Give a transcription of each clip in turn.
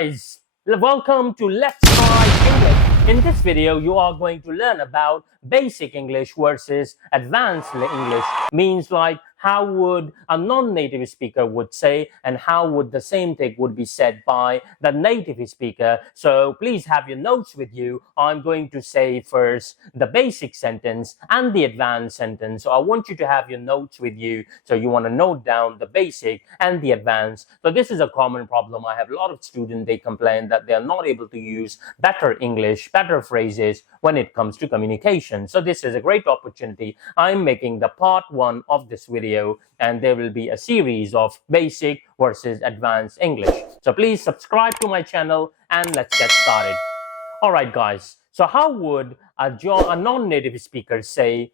guys, welcome to Let's Try English. In this video, you are going to learn about basic English versus advanced English. Means like how would a non-native speaker would say and how would the same thing would be said by the native speaker. So please have your notes with you. I'm going to say first the basic sentence and the advanced sentence. So I want you to have your notes with you. So you want to note down the basic and the advanced. So this is a common problem. I have a lot of students, they complain that they are not able to use better English, better phrases when it comes to communication. So this is a great opportunity. I'm making the part 1 of this video, and there will be a series of basic versus advanced English. So please subscribe to my channel and let's get started. All right, guys. So how would a non-native speaker say?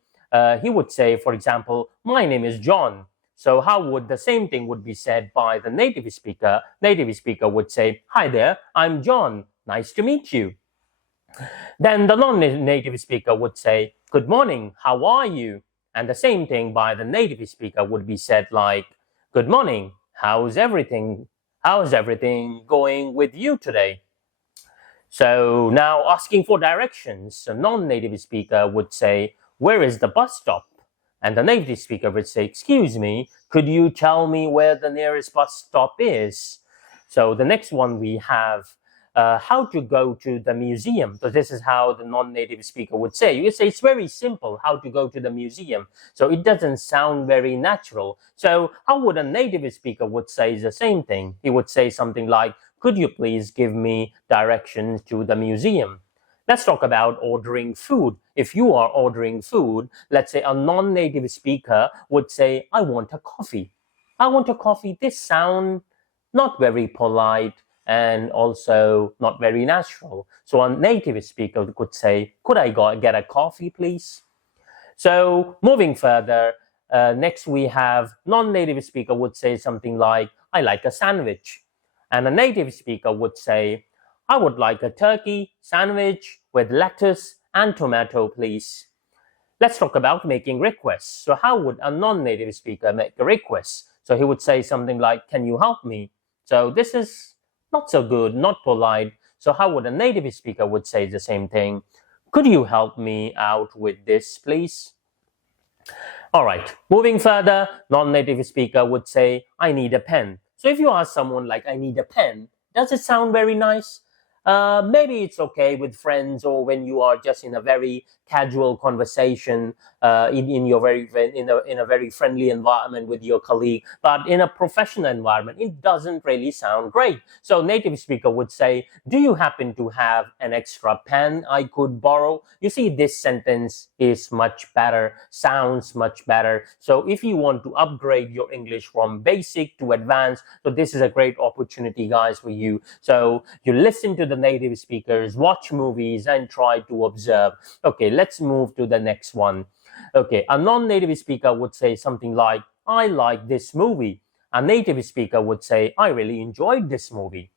He would say, for example, my name is John. So how would the same thing would be said by the native speaker? Native speaker would say, hi there, I'm John. Nice to meet you. Then the non-native speaker would say, good morning, how are you? And the same thing by the native speaker would be said like, good morning, how's everything going with you today? So now asking for directions, a non-native speaker would say, where is the bus stop? And the native speaker would say, excuse me, could you tell me where the nearest bus stop is? So the next one we have how to go to the museum. So this is how the non-native speaker would say. You would say it's very simple how to go to the museum. So it doesn't sound very natural. So how would a native speaker would say the same thing? He would say something like, could you please give me directions to the museum? Let's talk about ordering food. If you are ordering food, let's say a non-native speaker would say, I want a coffee. I want a coffee. This sounds not very polite and also not very natural. So a native speaker could say, could I get a coffee, please? So moving further, next we have non-native speaker would say something like, I like a sandwich. And a native speaker would say, I would like a turkey sandwich with lettuce and tomato, please. Let's talk about making requests. So how would a non-native speaker make a request? So he would say something like, can you help me? So this is not so good, not polite. So how would a native speaker would say the same thing? Could you help me out with this, please? All right, moving further, non-native speaker would say, I need a pen. So if you ask someone like, I need a pen, does it sound very nice? Maybe it's okay with friends or when you are just in a very casual conversation in a very friendly environment with your colleague. But in a professional environment, it doesn't really sound great. So native speaker would say, do you happen to have an extra pen I could borrow? You see, this sentence is much better, sounds much better. So if you want to upgrade your English from basic to advanced, so this is a great opportunity, guys, for you. So you listen to the native speakers, watch movies, and try to observe. Okay, let's move to the next one. Okay, a non-native speaker would say something like, I like this movie. A native speaker would say, I really enjoyed this movie.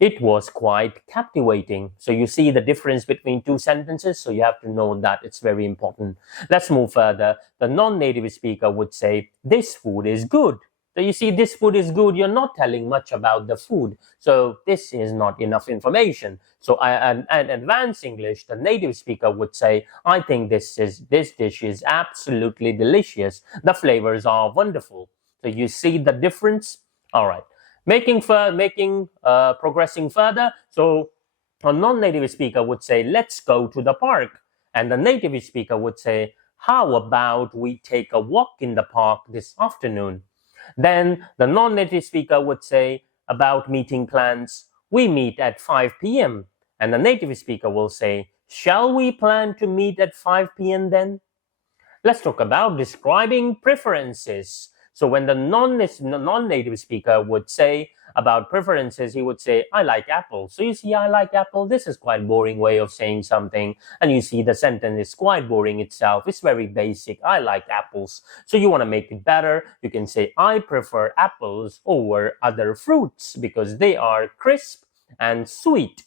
It was quite captivating. So you see the difference between two sentences, so you have to know that it's very important. Let's move further. The non-native speaker would say, this food is good. So you see, this food is good. You're not telling much about the food. So this is not enough information. So in advanced English, the native speaker would say, I think this dish is absolutely delicious. The flavors are wonderful. So you see the difference? All right. Progressing further. So a non-native speaker would say, let's go to the park. And the native speaker would say, how about we take a walk in the park this afternoon? Then the non-native speaker would say about meeting plans, we meet at 5 p.m. And the native speaker will say, shall we plan to meet at 5 p.m. then? Let's talk about describing preferences. So when the non-native speaker would say about preferences, he would say, I like apple. So you see, I like apple. This is quite a boring way of saying something. And you see the sentence is quite boring itself. It's very basic. I like apples. So you want to make it better. You can say, I prefer apples over other fruits because they are crisp and sweet.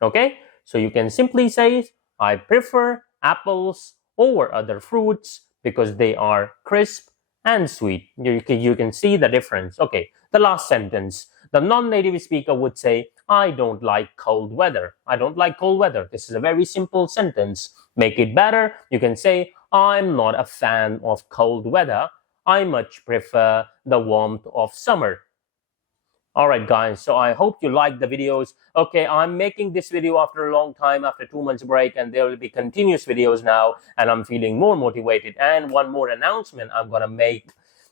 Okay? So you can simply say, I prefer apples over other fruits because they are crisp and sweet. You can see the difference. Okay, the last sentence. The non-native speaker would say, I don't like cold weather. I don't like cold weather. This is a very simple sentence. Make it better. You can say, I'm not a fan of cold weather. I much prefer the warmth of summer. All right, guys, so I hope you like the videos. Okay, I'm making this video after a long time, after 2 months break, and there will be continuous videos now, and I'm feeling more motivated. And one more announcement I'm going to make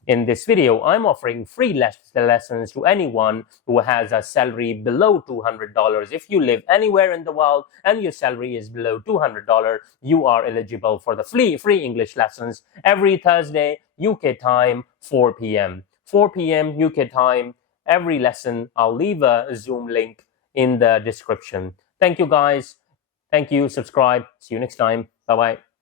in this video. I'm offering free lessons to anyone who has a salary below $200. If you live anywhere in the world and your salary is below $200, you are eligible for the free English lessons every Thursday, UK time, 4 p.m. 4 p.m. UK time. Every lesson, I'll leave a Zoom link in the description. Thank you, guys. Thank you. Subscribe. See you next time. Bye-bye.